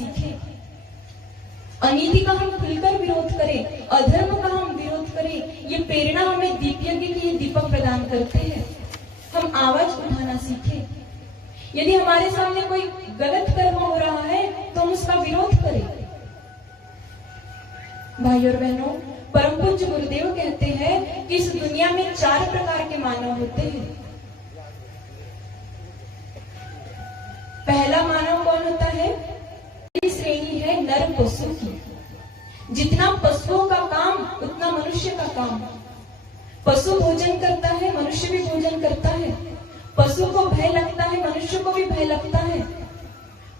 सीखें। अनीति का हम खुलकर विरोध करें, अधर्म का हम विरोध करें। ये प्रेरणा हमें दीप यज्ञ के ये दीपक प्रदान करते हैं। हम आवाज उठाना सीखें। यदि हमारे सामने कोई गलत कर्म हो रहा है तो हम उसका विरोध करें। भाई और बहनों, परम पूज्य गुरुदेव कहते हैं कि इस दुनिया में 4 प्रकार के मानव होते हैं। पहला मानव कौन होता है? श्रेणी है नर पशु की। जितना पशुओं का काम उतना मनुष्य का काम। पशु भोजन करता है, मनुष्य भी भोजन करता है। पशु को भय लगता है, मनुष्य को भी भय लगता है।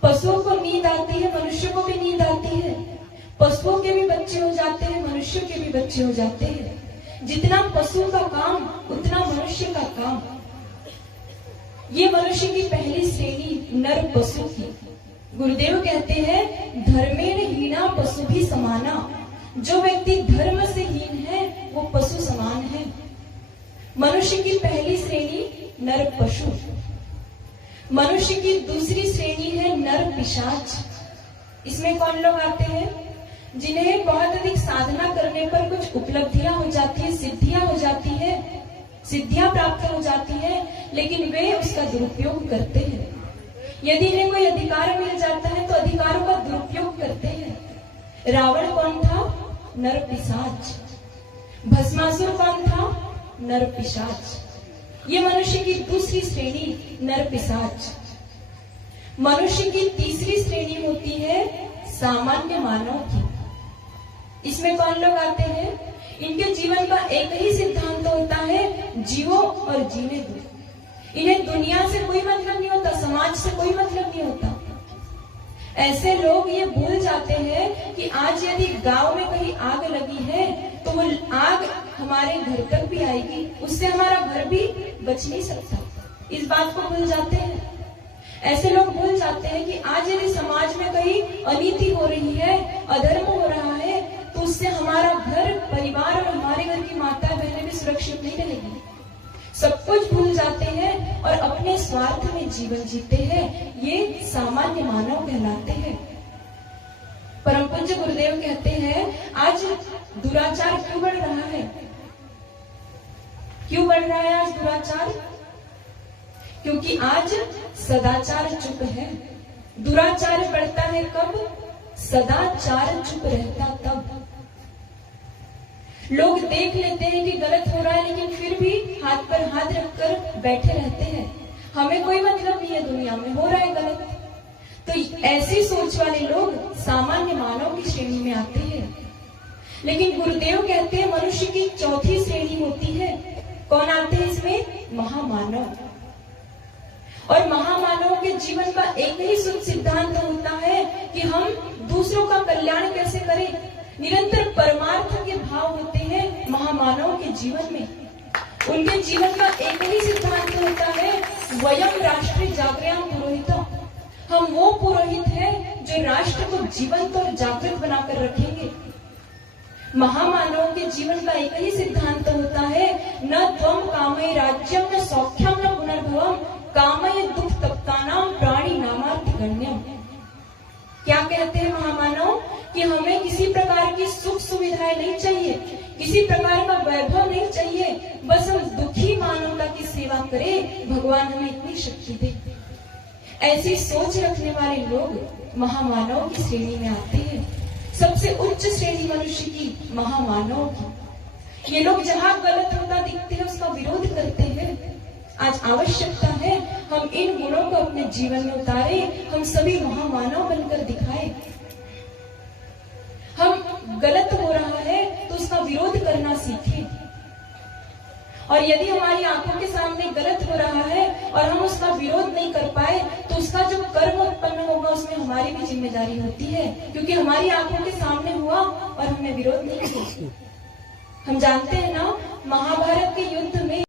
पशुओं को नींद आती है, मनुष्य को भी नींद आती है। पशुओं के भी बच्चे हो जाते हैं, मनुष्य के भी बच्चे हो जाते हैं। जितना पशु का काम उतना मनुष्य का काम। ये मनुष्य की पहली श्रेणी नर पशु की। गुरुदेव कहते हैं धर्मेण हीना पशु भी समाना। जो व्यक्ति धर्म से हीन है वो पशु समान है। मनुष्य की पहली श्रेणी नर पशु। मनुष्य की दूसरी श्रेणी है नर पिशाच। इसमें कौन लोग आते हैं? जिन्हें बहुत अधिक साधना करने पर कुछ उपलब्धियां हो जाती है, सिद्धियां हो जाती है, सिद्धियां प्राप्त हो जाती है, लेकिन वे उसका दुरुपयोग करते हैं। यदि इन्हें कोई अधिकार मिल जाता है तो अधिकारों का दुरुपयोग करते हैं। रावण कौन था? नर पिशाच। भस्मासुर कौन था? नर पिशाच। ये मनुष्य की दूसरी श्रेणी नर पिशाच। मनुष्य की तीसरी श्रेणी होती है सामान्य मानव की। इसमें कौन लोग आते हैं? इनके जीवन का एक ही सिद्धांत होता है, जियो और जीने दो। इन्हें दुनिया से कोई मतलब नहीं होता, समाज से कोई मतलब नहीं होता। ऐसे लोग ये भूल जाते हैं कि आज यदि गांव में कहीं आग लगी है तो वो आग हमारे घर तक भी आएगी, उससे हमारा घर भी बच नहीं सकता। इस बात को भूल जाते हैं। ऐसे लोग भूल जाते हैं कि आज यदि समाज में कहीं अनीति हो रही है, अधर्म हो रहा है, तो उससे हमारा घर, परिवार और हमारे घर की माता बहनें भी सुरक्षित नहीं रहेगी। सब कुछ भूल जाते हैं और अपने स्वार्थ में जीवन जीते हैं। ये सामान्य मानव कहलाते हैं। परम पूज्य गुरुदेव कहते हैं आज दुराचार क्यों बढ़ रहा है? क्यों बढ़ रहा है आज दुराचार? क्योंकि आज सदाचार चुप है। दुराचार बढ़ता है कब? सदाचार चुप रहता तब। लोग देख लेते हैं कि गलत हो रहा है, लेकिन फिर भी हाथ पर हाथ रखकर बैठे रहते हैं। हमें कोई मतलब नहीं है, दुनिया में हो रहा है गलत। तो ऐसी सोच वाले लोग सामान्य मानव की श्रेणी में आते हैं। लेकिन गुरुदेव कहते हैं मनुष्य की चौथी श्रेणी होती है। कौन आते हैं इसमें? महामानव। और महामानव के जीवन का एक ही शुद्ध सिद्धांत होता है कि हम दूसरों का कल्याण कैसे करें। निरंतर परमार्थ के भाव होते हैं महामानव के जीवन में। उनके जीवन का एक ही सिद्धांत होता है वयम राष्ट्र जागृयाम पुरोहितम। हम वो पुरोहित हैं जो राष्ट्र को जीवंत और जागृत बनाकर रखेंगे। महामानव के जीवन का एक ही सिद्धांत होता है न त्वम कामय राज्यम न सौख्यम न पुनर्भवम कामय दुख तप्तानाम प्राणी नामार्थ गण्यम। क्या कहते हैं महामानव? कि हमें किसी प्रकार की सुख सुविधाएं नहीं चाहिए, किसी प्रकार का वैभव नहीं चाहिए, बस हम दुखी मानवता की सेवा करें, भगवान हमें इतनी शक्ति दे। ऐसी सोच रखने वाले लोग महामानव की श्रेणी में आते हैं। सबसे उच्च श्रेणी मनुष्य की महामानव की। ये लोग जहां गलत होता दिखते हैं उसका विरोध करते हैं। आज आवश्यकता है हम इन गुणों को अपने जीवन में उतारें, हम सभी महामानव बनकर दिखाएं। हम गलत हो रहा है तो उसका विरोध करना सीखें। और यदि हमारी आंखों के सामने गलत हो रहा है और हम उसका विरोध नहीं कर पाए तो उसका जो कर्म उत्पन्न होगा उसमें हमारी भी जिम्मेदारी होती है, क्योंकि हमारी आंखों के सामने हुआ और हमने विरोध नहीं किया। हम जानते हैं ना, महाभारत के युद्ध में